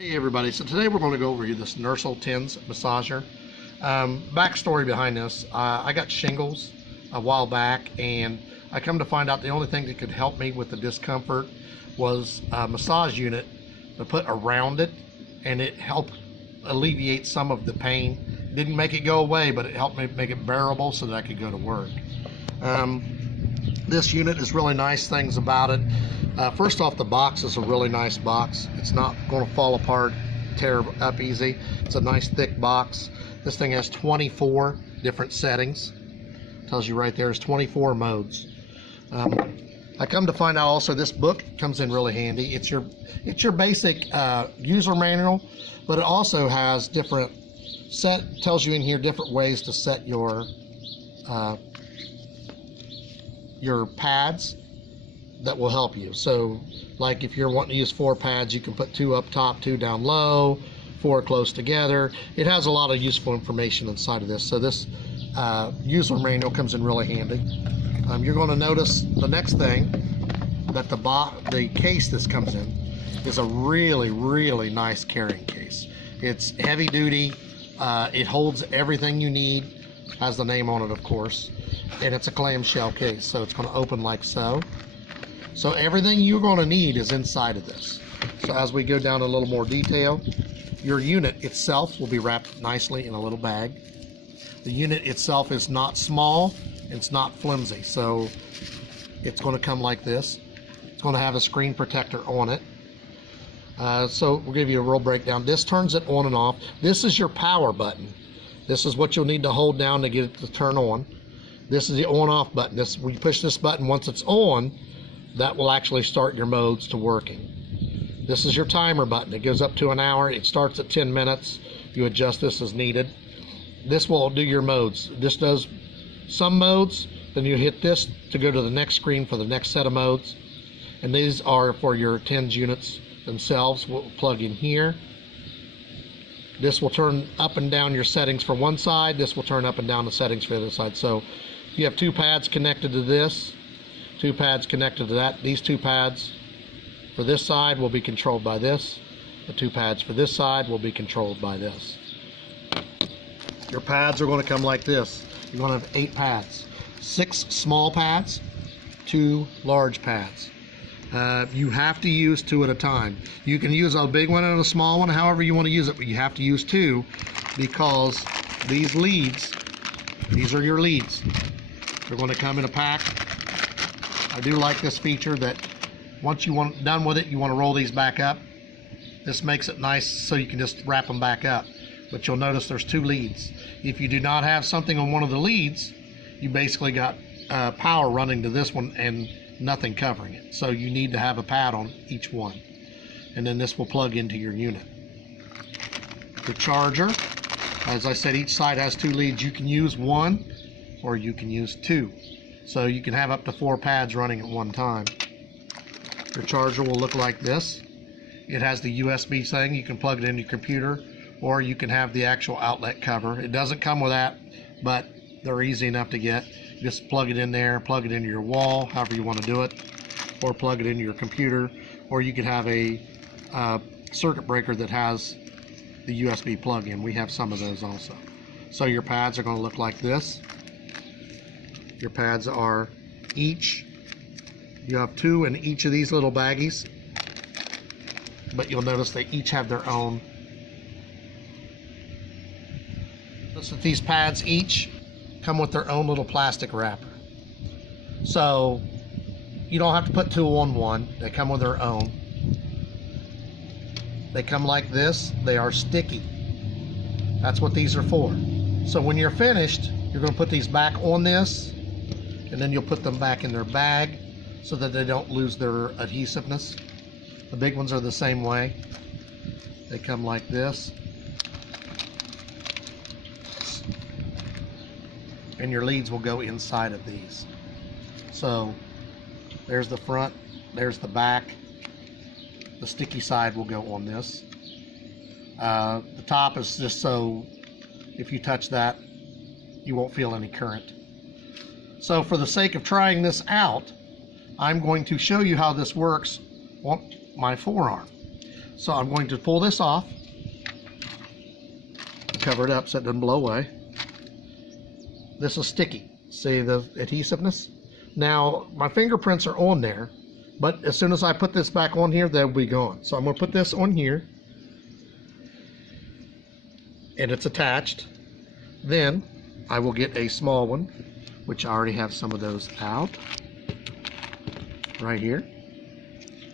Hey everybody, so today we're going to go over this Nursal Tens massager. Backstory behind this, I got shingles a while back, and I come to find out the only thing that could help me with the discomfort was a massage unit to put around it, and it helped alleviate some of the pain. Didn't make it go away, but it helped me make it bearable so that I could go to work. This unit is really nice things about it. First off, the box is a really nice box. It's not going to fall apart, tear up easy. It's a nice thick box. This thing has 24 different settings. Tells you right there, there's 24 modes. I come to find out also this book comes in really handy. It's your basic user manual, but it also has different tells you in here different ways to set your pads that will help you. So like if you're wanting to use 4 pads, you can put 2 up top, 2 down low, 4 close together. It has a lot of useful information inside of this. So this user manual comes in really handy. You're going to notice the next thing that the case this comes in is a really nice carrying case. It's heavy duty. It holds everything you need. Has the name on it, of course, and it's a clamshell case, so it's going to open like so. So everything you're going to need is inside of this. So as we go down a little more detail, your unit itself will be wrapped nicely in a little bag. The unit itself is not small, it's not flimsy, so it's going to come like this. It's going to have a screen protector on it. So we'll give you a real breakdown. This turns it on and off. This is your power button. This is what you'll need to hold down to get it to turn on. This is the on-off button. When you push this button, once it's on, that will actually start your modes to working. This is your timer button. It goes up to an hour. It starts at 10 minutes. You adjust this as needed. This will do your modes. This does some modes, then you hit this to go to the next screen for the next set of modes. And these are for your TENS units themselves. We'll plug in here. This will turn up and down your settings for one side. This will turn up and down the settings for the other side. So if you have 2 pads connected to this, 2 pads connected to that, these 2 pads for this side will be controlled by this. The 2 pads for this side will be controlled by this. Your pads are going to come like this. You're going to have 8 pads. 6 small pads, 2 large pads. You have to use 2 at a time. You can use a big one and a small one, however you want to use it, but you have to use 2 because these leads, these are your leads. They're going to come in a pack. I do like this feature that once you done with it, you want to roll these back up. This makes it nice so you can just wrap them back up. But you'll notice there's 2 leads. If you do not have something on one of the leads, you basically got power running to this one and nothing covering it. So you need to have a pad on each one. And then this will plug into your unit. The charger, as I said, each side has 2 leads. You can use 1 or you can use 2. So you can have up to 4 pads running at one time. Your charger will look like this. It has the USB thing. You can plug it into your computer, or you can have the actual outlet cover. It doesn't come with that, but they're easy enough to get. You just plug it in there, plug it into your wall, however you want to do it, or plug it into your computer, or you could have a circuit breaker that has the USB plug-in. We have some of those also. So your pads are going to look like this. Your pads are you have 2 in each of these little baggies, but you'll notice they each have their own. Notice that these pads each come with their own little plastic wrapper. So you don't have to put 2 on one. They come with their own. They come like this. They are sticky. That's what these are for. So when you're finished, you're going to put these back on this, and then you'll put them back in their bag so that they don't lose their adhesiveness. The big ones are the same way. They come like this. And your leads will go inside of these. So there's the front, there's the back. The sticky side will go on this. The top is just so if you touch that, you won't feel any current. So for the sake of trying this out, I'm going to show you how this works on my forearm. So I'm going to pull this off, cover it up so it doesn't blow away. This is sticky. See the adhesiveness? Now, my fingerprints are on there, but as soon as I put this back on here, they'll be gone. So I'm going to put this on here, and it's attached. Then I will get a small one, which I already have some of those out, right here.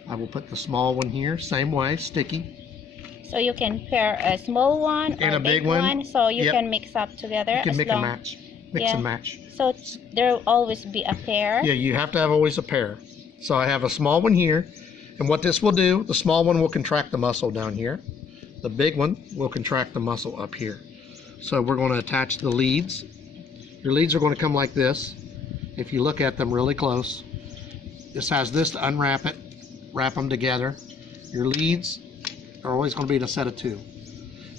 I will put the small one here, same way, sticky. So you can pair a small one and or a big one, so you yep. can mix up together. You can mix and match. Mix and match. So there will always be a pair. Yeah, you have to have always a pair. So I have a small one here, and what this will do, the small one will contract the muscle down here. The big one will contract the muscle up here. So we're going to attach the leads. Your leads are going to come like this. If you look at them really close, this has this to unwrap it, wrap them together. Your leads are always going to be in a set of 2.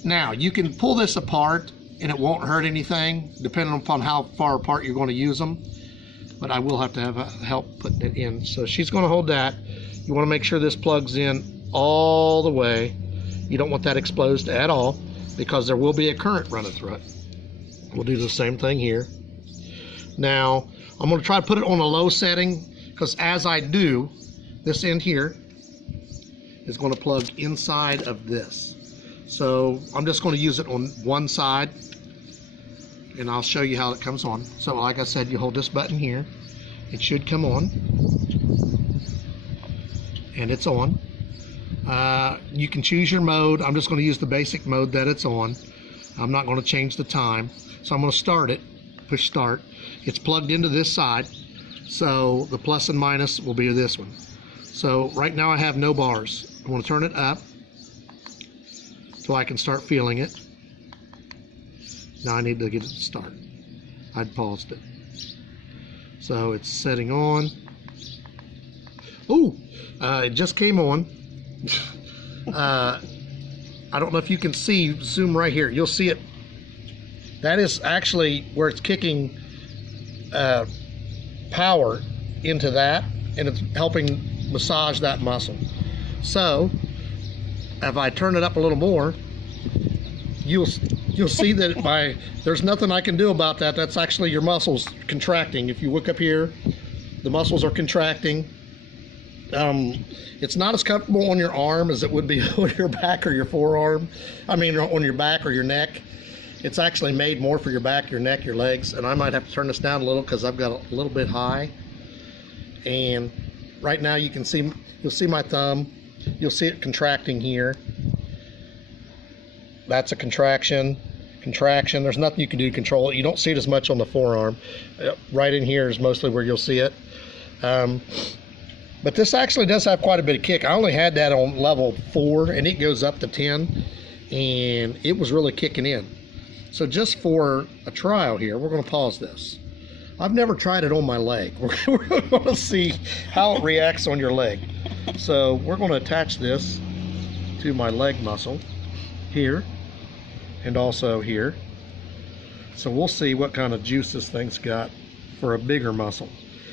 Now, you can pull this apart and it won't hurt anything, depending upon how far apart you're going to use them. But I will have to have help putting it in. So she's going to hold that. You want to make sure this plugs in all the way. You don't want that exposed at all, because there will be a current running through it. We'll do the same thing here. Now, I'm going to try to put it on a low setting, because as I do, this end here is going to plug inside of this. So I'm just going to use it on one side, and I'll show you how it comes on. So like I said, you hold this button here. It should come on, and it's on. You can choose your mode. I'm just going to use the basic mode that it's on. I'm not going to change the time. So I'm going to start it, push start. It's plugged into this side, so the plus and minus will be this one. So right now I have no bars. I'm going to turn it up so I can start feeling it. Now I need to get it to start. I'd paused it. So it's setting on. Ooh, it just came on. I don't know if you can see, zoom right here. You'll see it. That is actually where it's kicking power into that, and it's helping massage that muscle. So if I turn it up a little more, you'll see that there's nothing I can do about that. That's actually your muscles contracting. If you look up here, the muscles are contracting. It's not as comfortable on your arm as it would be on your back or your forearm. I mean, on your back or your neck. It's actually made more for your back, your neck, your legs. And I might have to turn this down a little because I've got a little bit high. And right now you can see, you'll see my thumb. You'll see it contracting here. That's a contraction. There's nothing you can do to control it. You don't see it as much on the forearm. Right in here is mostly where you'll see it. But this actually does have quite a bit of kick. I only had that on level 4, and it goes up to 10, and it was really kicking in. So just for a trial here, we're going to pause this. I've never tried it on my leg. We're going to see how it reacts on your leg. So we're going to attach this to my leg muscle here and also here. So we'll see what kind of juice this thing's got for a bigger muscle.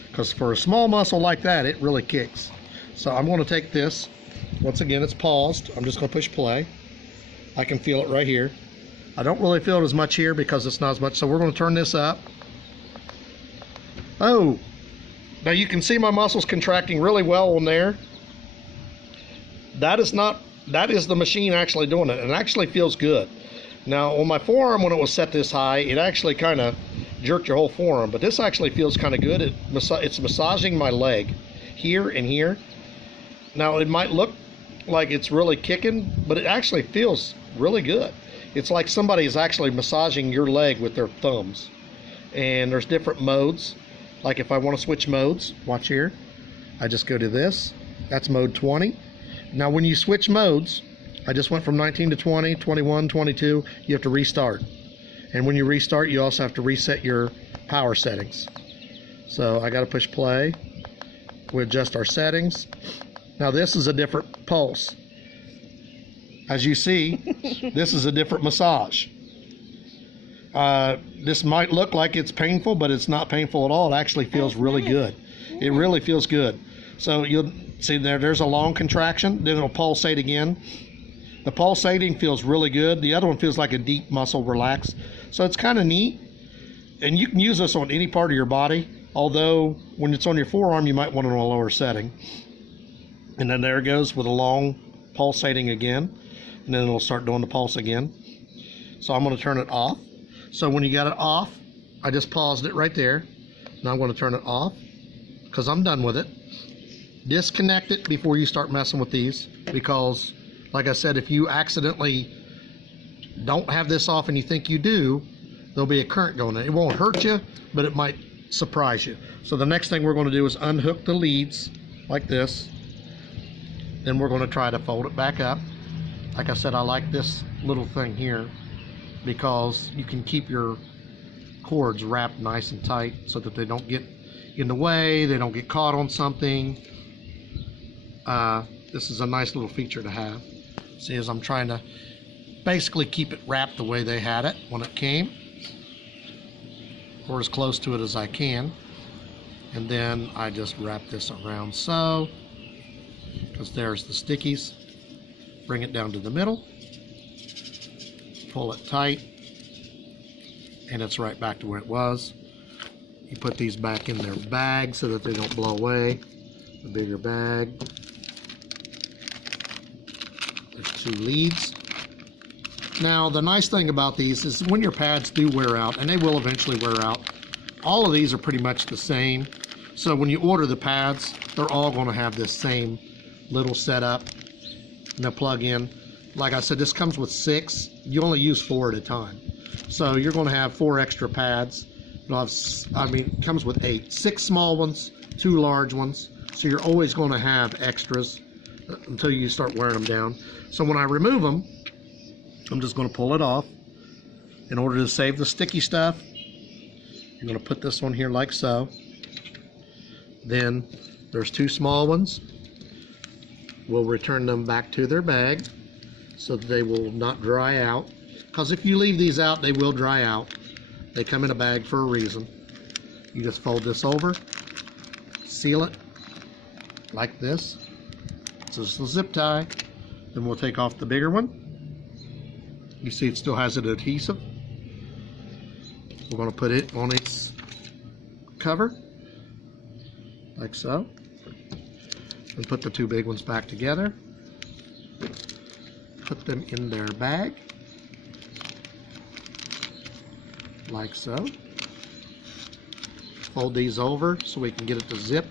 Because for a small muscle like that, it really kicks. So I'm going to take this. Once again, it's paused. I'm just going to push play. I can feel it right here. I don't really feel it as much here because it's not as much. So we're going to turn this up. Oh, now you can see my muscles contracting really well on there. That is the machine actually doing it, and it actually feels good. Now on my forearm, when it was set this high, it actually kind of jerked your whole forearm, but this actually feels kind of good. It's massaging my leg here and here. Now it might look like it's really kicking, but it actually feels really good. It's like somebody is actually massaging your leg with their thumbs. And there's different modes. Like if I want to switch modes, watch here. I just go to this. That's mode 20. Now when you switch modes, I just went from 19 to 20, 21, 22. You have to restart. And when you restart, you also have to reset your power settings. So I got to push play. We adjust our settings. Now this is a different pulse. As you see, this is a different massage. This might look like it's painful, but it's not painful at all. It actually feels really good. It really feels good. So you'll see there's a long contraction, then it'll pulsate again, The pulsating feels really good. The other one feels like a deep muscle relax. So it's kind of neat. And you can use this on any part of your body, although when it's on your forearm, you might want it on a lower setting. And then there it goes with a long pulsating again. And then it'll start doing the pulse again. So I'm going to turn it off. So when you got it off, I just paused it right there. Now I'm going to turn it off because I'm done with it. Disconnect it before you start messing with these, because like I said, if you accidentally don't have this off and you think you do, there'll be a current going in. It won't hurt you, but it might surprise you. So the next thing we're going to do is unhook the leads like this. Then we're going to try to fold it back up. Like I said, I like this little thing here because you can keep your cords wrapped nice and tight so that they don't get in the way, they don't get caught on something. This is a nice little feature to have. See, as I'm trying to basically keep it wrapped the way they had it when it came, or as close to it as I can. And then I just wrap this around so, because there's the stickies. Bring it down to the middle, pull it tight, and it's right back to where it was. You put these back in their bag so that they don't blow away. A bigger bag. There's 2 leads. Now the nice thing about these is when your pads do wear out, and they will eventually wear out, all of these are pretty much the same. So when you order the pads, they're all going to have this same little setup. And they'll plug in. Like I said, this comes with 6. You only use 4 at a time. So you're going to have 4 extra pads. It'll have, it comes with 8. 6 small ones, 2 large ones. So you're always going to have extras until you start wearing them down. So when I remove them, I'm just going to pull it off. In order to save the sticky stuff, you're going to put this one here like so. Then there's 2 small ones. We'll return them back to their bag so that they will not dry out. Because if you leave these out, they will dry out. They come in a bag for a reason. You just fold this over, seal it like this. So it's a zip tie. Then we'll take off the bigger one. You see it still has an adhesive. We're going to put it on its cover like so. And put the 2 big ones back together. Put them in their bag like so. Fold these over so we can get it to zip.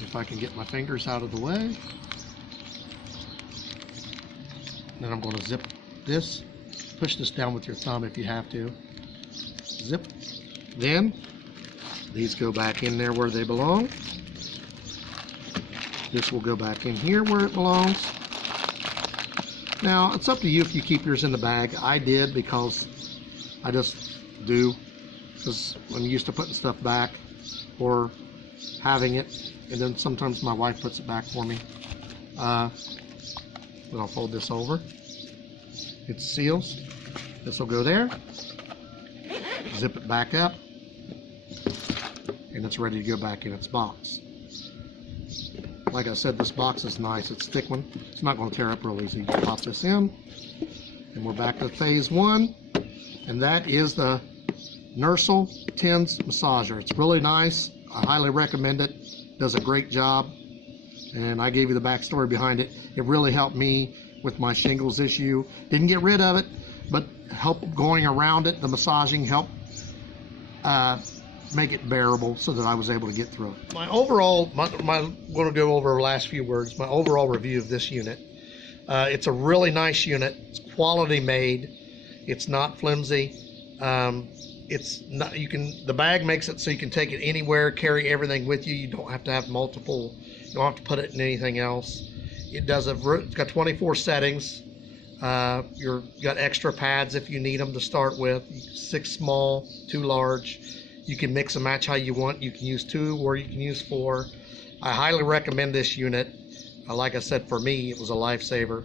If I can get my fingers out of the way. Then I'm going to zip this. Push this down with your thumb if you have to. Zip. Then these go back in there where they belong. This will go back in here where it belongs. Now, it's up to you if you keep yours in the bag. I did because I just do. Because I'm used to putting stuff back or having it. And then sometimes my wife puts it back for me. Then I'll fold this over. It seals. This will go there. Zip it back up. And it's ready to go back in its box. Like I said, this box is nice. It's a thick one. It's not going to tear up real easy. You pop this in, and we're back to phase 1, and that is the Nursal Tens massager. It's really nice. I highly recommend it. Does a great job, and I gave you the backstory behind it. It really helped me with my shingles issue. Didn't get rid of it, but helped going around it. The massaging helped make it bearable so that I was able to get through it. My overall, I'm going to go over the last few words, my overall review of this unit. It's a really nice unit. It's quality made. It's not flimsy. It's not, the bag makes it so you can take it anywhere, carry everything with you. You don't have to have multiple, you don't have to put it in anything else. It's got 24 settings. You've got extra pads if you need them to start with. 6 small, 2 large. You can mix and match how you want. You can use 2 or you can use 4. I highly recommend this unit. Like I said, for me, it was a lifesaver.